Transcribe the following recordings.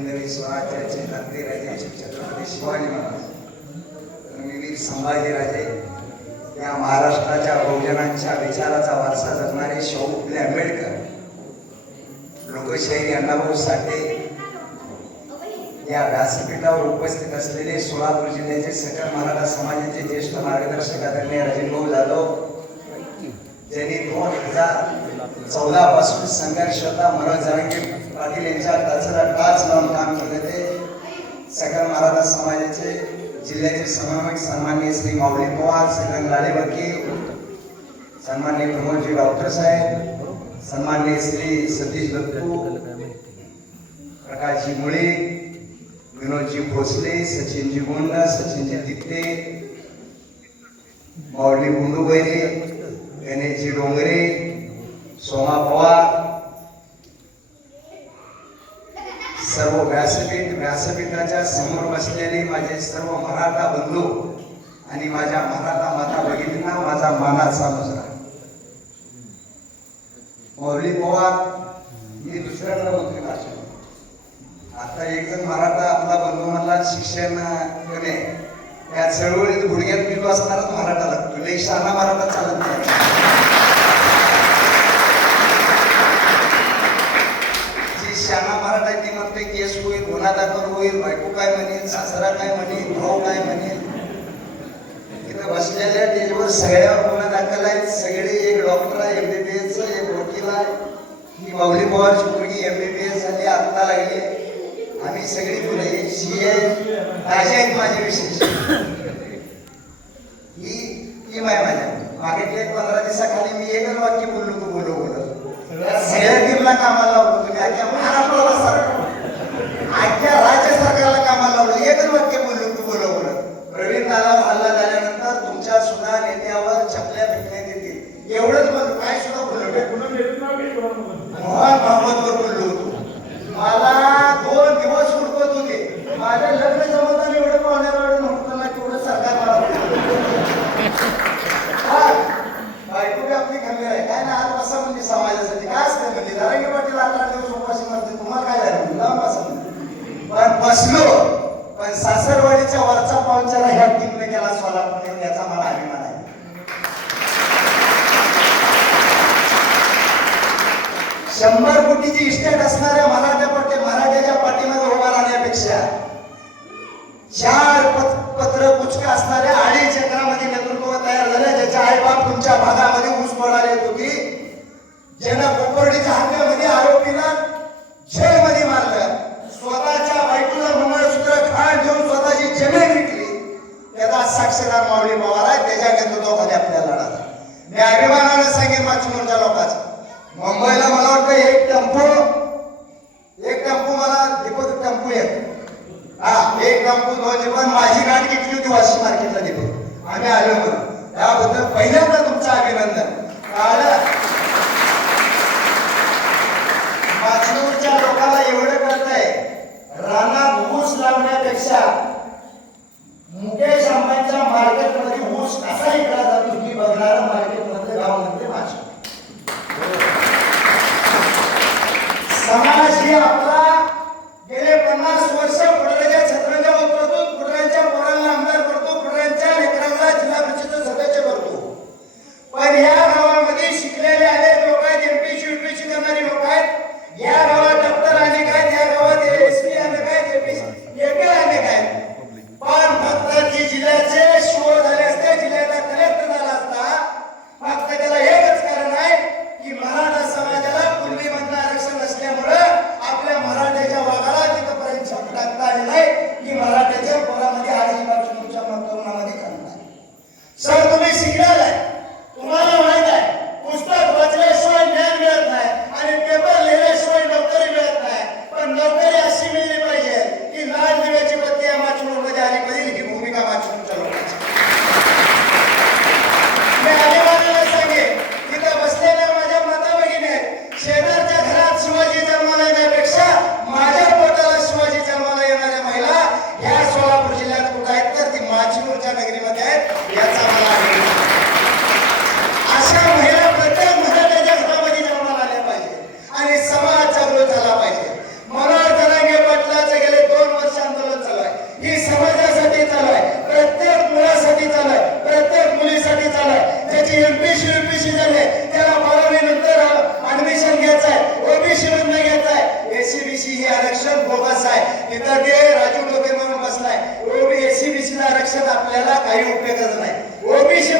हिंदवी स्वराज्याचे नंदी राजे छत्रपती शिवाजी महाराज. विविध संभाजीराजे या महाराष्ट्राच्या बहुजनांच्या विचाराचा वारसा जगणारे शाहू फुले आंबेडकर. लोकशाही अण्णाभाऊ साठे या व्यासपीठावर उपस्थित असलेले सोलापूर जिल्ह्याचे सकल मराठा समाजाचे ज्येष्ठ मार्गदर्शक आदरणीय राजेंद्र जाधव ज्यांनी दोन हजार चौदा पासून संघर्षता मनोज जरांगे पाटील यांच्या टाचला टाच लावून काम केले ते सकल मराठा समाजाचे जिल्ह्याचे समन्वयक सन्माननीय श्री माऊली पवार श्रीरंग लाडे वकील सन्मान्य प्रमोदजी डॉक्टर साहेब सन्मान्य श्री सतीश दत्तू प्रकाशजी मुळे विनोदजी भोसले सचिनजी गोंड सचिनजी दित्ते माऊली गुंडूबैरे गणेशजी डोंगरे सोमा पवार सर्व व्यासपीठ व्यासपीठाच्या समोर बसलेले माझे सर्व मराठा बंधू आणि माझ्या मराठा माता भगिनींना माझा मानाचा मुजरा मौली पवार मी दुसऱ्यांदा बोलतोय भाषण आता एक जण मराठा आपला बंधू म्हणला शिक्षण या चळवळीत गुडघ्यात पिलो असणारच मराठा लागतो. लई शहाणा मराठा चालत नाही. जी आहे ती म्हणते केस होईल गुन्हा दाखल होईल बायको काय म्हणेल सासरा काय म्हणेल भाऊ काय म्हणेल? इथं बसलेल्या टेजवर सगळ्यावर गुन्हा दाखल आहेत. सगळे एक डॉक्टर आहे एमबीबीएस एक वकील आहे. ही माऊली पवारची मुलगी एमबीबीएस झाली आत्ता लागली. आम्ही सगळी मुलं सी आहे ताजी आहेत माझे विशेष. ही टीम आहे माझ्या मागितले एक पंधरा दिवसाखाली मी एकच वाक्य बोललो तू बोलू बोलो कामाला लावलो तुम्ही अख्ख्या महाराष्ट्राला सरकार अख्ख्या राज्य सरकारला कामाला लावलं. एकच वाक्य बोललो तू बोलो बोलो प्रवीण दादावर हल्ला झाल्यानंतर तुमच्या सुद्धा नेत्यावर चपल्या फेकण्यात येतील. एवढंच बोललो. काय सुद्धा बोललो? मोहन बोललो होतो. मला दोन दिवस हुडकत होते माझ्या लग्न जमताना एवढं पाहुण्याला एवढं नव्हतं तेवढं सरकार मला हा, बायको बी आपली खंबीर आहे काय ना आज बसा म्हणजे समाजासाठी काय असतं म्हणजे दारांगी पाटील अठरा दिवस उपाशी मारते तुम्हाला काय झालं लांब बसा म्हणजे. पण बसलो पण सासरवाडीच्या वरचा पाहुणचारा ह्या टीमने केला सोलापूर याचा मला अभिमान आहे शंभर कोटीची इस्टेट असणाऱ्या मराठा पट्टे मराठ्याच्या पाठीमध्ये उभा राहण्यापेक्षा चार पत- पत्र पुचक असणाऱ्या अडीच क्षेत्रामध्ये नेतृत्व तयार झालं ज्याच्या आईबाप तुमच्या भागामध्ये ऊस पडाले होती ज्यांना कोपर्डीच्या हल्ल्यामध्ये आरोपीला जेलमध्ये मारलं स्वतःच्या बायकोला मंगळसूत्र खाण देऊन स्वतःची जमीन विकली त्याचा साक्षीदार माऊली पवार आहे त्याच्या नेतृत्वाखाली आपल्याला लढा झाला. मी अभिमानानं सांगेन माचुमोरच्या लोकांचं मुंबईला मला वाटतं एक टेम्पो एक टेम्पो मला दीपक टेम्पो एक हा एक टेम्पो दोन पण माझी गाडी घेतली होती वाशी मार्केटला दीपक याबद्दल पहिल्यांदा तुमचं अभिनंदन. कळलं माचनूरच्या लोकांना एवढं करताय रानात ऊस लावण्यापेक्षा मुकेश अंबानीच्या मार्केटमध्ये ऊस कसा इकडा जातो ही बघणारं मार्केटमधलं गाव म्हणजे माझ्या समाज ही आपला तिथं ते राजू टोपे म्हणून बसलाय ओबीसी बीसीला आरक्षण आपल्याला काही उपयोगाचं नाही. ओबीसी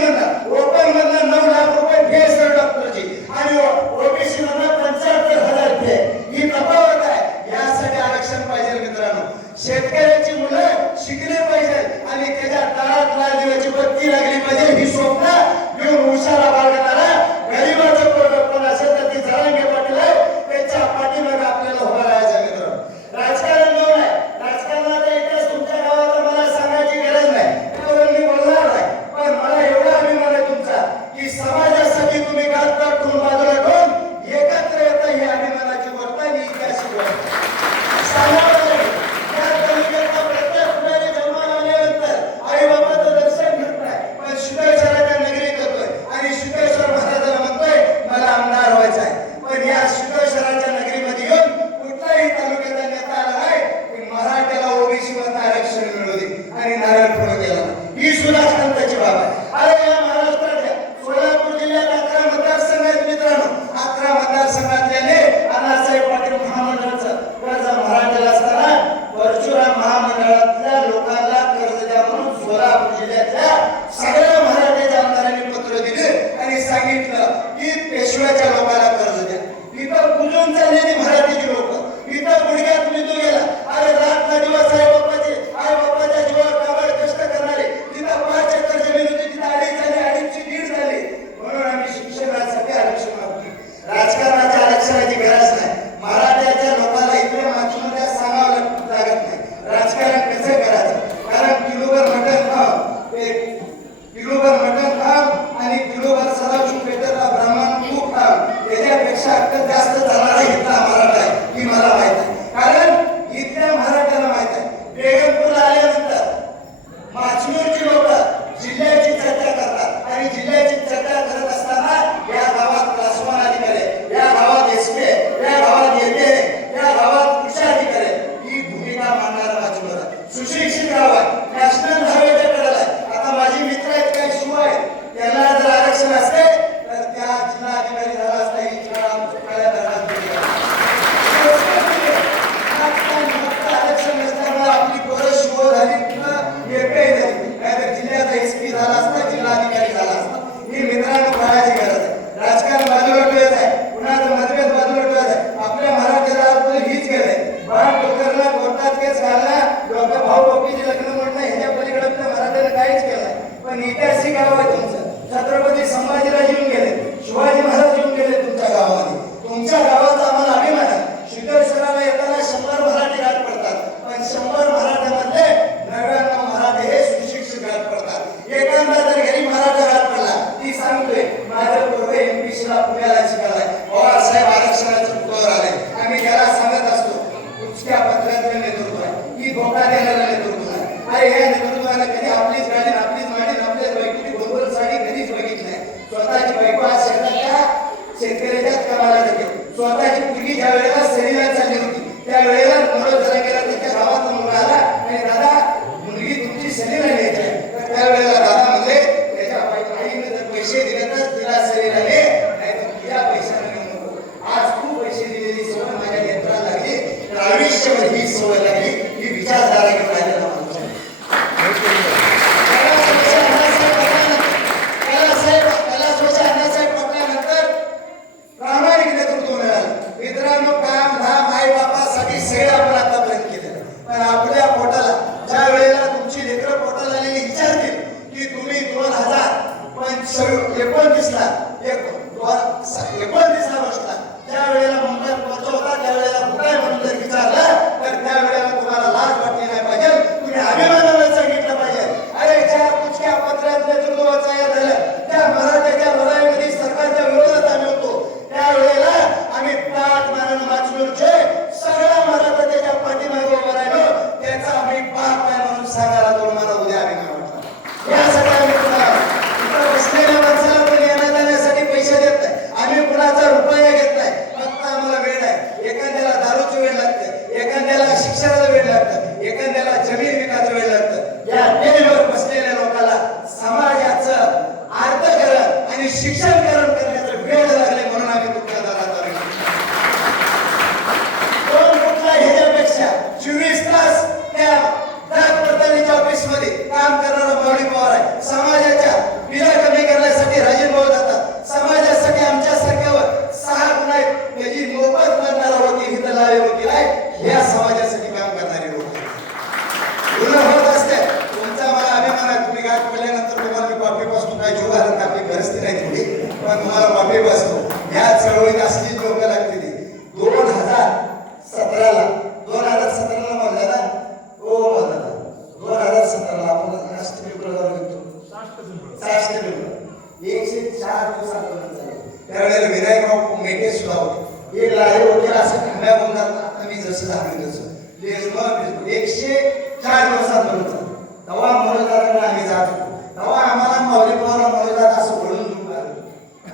ದೇಶವನ್ನು ಹೀರಿಸುವುದಕ್ಕಾಗಿ ಈ ವಿಚಾರಧಾರೆಗಳನ್ನು त्यावेळेला विनायकराव मेटे सुद्धा होते. एक लाळे वगैरे असं खांब्या बोलणार आता मी जसं सांगितलं तसं. एकशे चार दिवस आंदोलन झालं तेव्हा मनोजदारांना आम्ही जात होतो. तेव्हा आम्हाला माऊली पवार मनोजदार असं बोलून घेऊन आलो.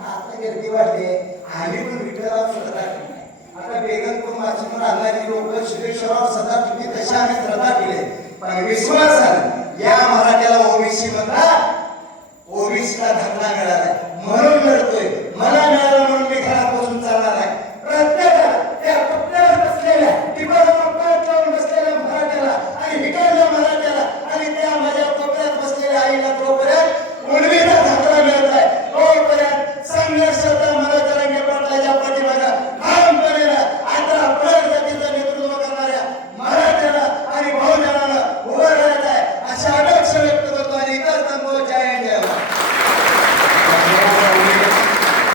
आता गर्दी वाढली. आम्ही पण विठ्ठलावर श्रद्धा केली. आता बेगनपूर माचीवर आणणारी लोक शिरेश्वरावर सदा तुम्ही तशा आम्ही श्रद्धा केली. पण विश्वास या मराठ्याला ओबीसी म्हणतात. ओबीसीला धक्का मिळाला. म्हणून मिळतोय लढतोय